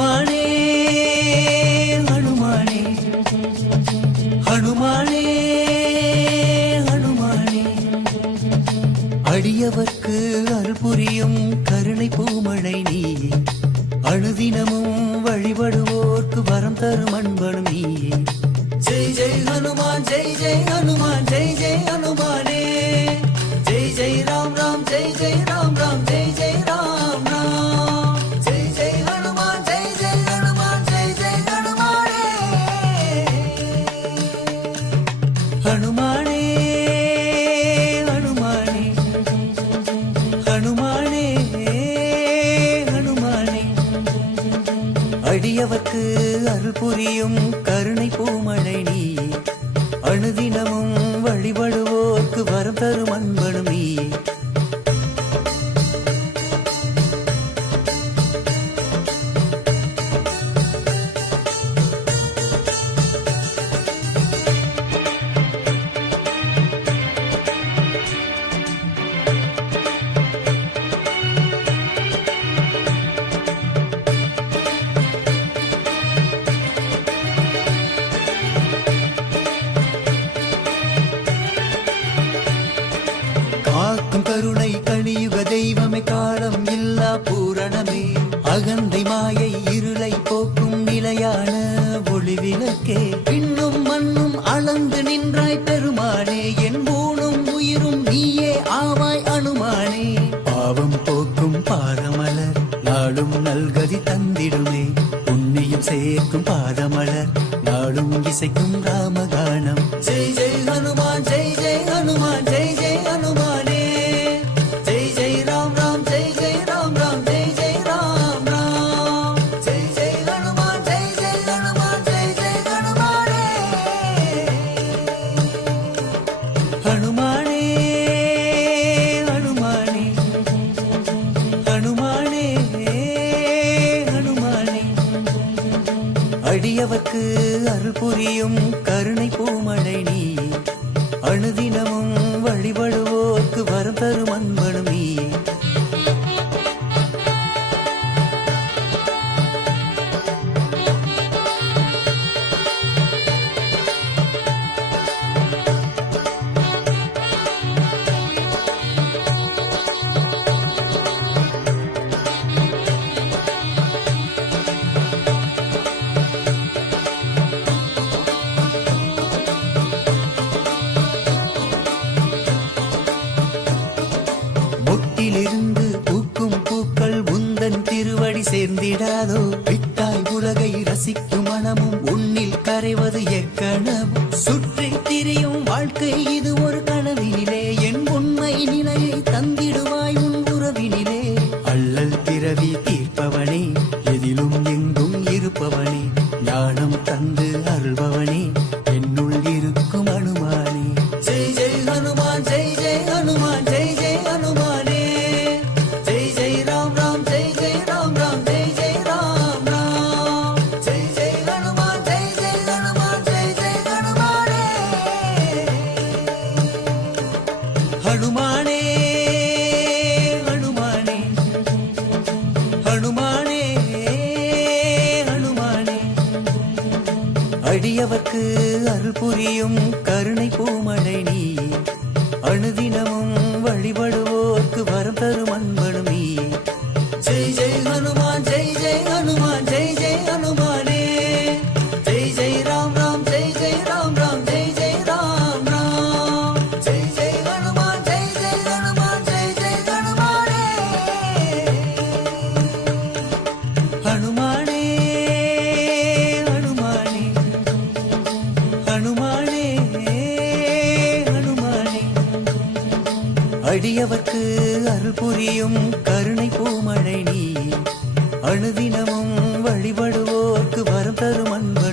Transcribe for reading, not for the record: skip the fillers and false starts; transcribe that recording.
ஹனுமானே ஹனுமானே ஹனுமானே ஹனுமானே அடியவர்க்கு அருள் புரியும் கருணை பூமழை நீயே அனுதினமும் வழிபடுவோர்க்கு வரம் தரும் அன்பனும் நீயே ஜெய் ஜெய் ஹனுமான் ஜெய் ஜெய் ஹனுமான் ஜெய் ஜெய் ஹனுமானே ஜெய் ஜெய் ராம் ராம் ஜெய் ஜெய் ராம் ராம் ஜெய் ஜெய் ராம் ராம் ஜெய் ஜெய் ஹனுமான் ஜெய் ஜெய் ஹனுமான் ஜெய் ஜெய் ஹனுமானே ஹனுமானே ஹனுமானே ஹனுமானே ஹனுமானே அடியவர்க்கு அருள் புரியும் கருணை பூமழை நீயே அனுதினமும் வழிபடுவோர்க்கு வரம் தரும் அன்பனும் நீயே கருணை கலியுக தெய்வமே காலம் இல்லா பூரணமே அகந்தை மாயை இருளை போக்கும் நிலையான ஒளி விளக்கே பின்னும் மண்ணும் அளந்து நின்றாய் பெருமானே என் ஊனும் உயிரும் நீயே ஆவாய் அனுமானே பாவம் போக்கும் பாதமலர் நாளும் நல்கதி தந்திடுமே புண்ணியம் சேர்க்கும் பாதமலர் நாளும் இசைக்கும் ராமகானம் ஜெய் ஜெய் ஹனுமான் ஜெய் ஜெய் ஹனுமான் ஜெய் ஜெய் ஹனுமானே அடியவர்க்கு அருள் புரியும் கருணை பூமழை நீயே அனுதினமும் வழிபடுவோர்க்கு வரம் தரும் அன்பனும் நீயே இருந்து பூக்கும் பூக்கள் உந்தன் திருவடி சேர்ந்திடாதோ விட்டாய் உலகை ரசிக்கும் மனமும் உன்னில் கரைவது எக்கணமும் சுற்றி திரியும் வாழ்க்கை இது ஒரு கனவினிலே என் உண்மை நிலையை தந்திடுவாய் உன் உறவினிலே அல்லல் பிறவி தீர்ப்பவனே எதிலும் எங்கும் இருப்பவனே ஞானம் தந்து அருள்பவனே என்னுள் இருக்கும் அனுமானே ஜெய் ஜெய் ஹனுமான் ஜெய் ஜெய் ஹனுமான் ஜெய் ஜெய் ஹனுமானே ஹனுமானே ஹனுமானே ஹனுமானே ஹனுமானே அடியவர்க்கு அருள் புரியும் கருணை பூமழை நீயே அனுதினமும் வழிபடுவோர்க்கு வரம் தரும் அன்பனும் நீயே ஜெய் ஜெய் ஹனுமான் ஜெய் ஜெய் ஹனுமான் ஜெய் ஜெய் ஹனுமானே ஜெய் ஜெய் ராம் ராம் ஜெய் ஜெய் ராம் ராம் ஜெய் ஜெய் ராம் ராம் ஜெய் ஜெய் ஹனுமான் ஜெய் ஜெய் ஹனுமான் ஜெய் ஜெய் ஹனுமானே ஹனுமானே ஹனுமானே ஹனுமானே ஹனுமானே அடியவர்க்கு அருள் புரியும் கருணை பூமழை நீயே அனுதினமும் வழிபடுவோர்க்கு வரம் தரும் அன்பு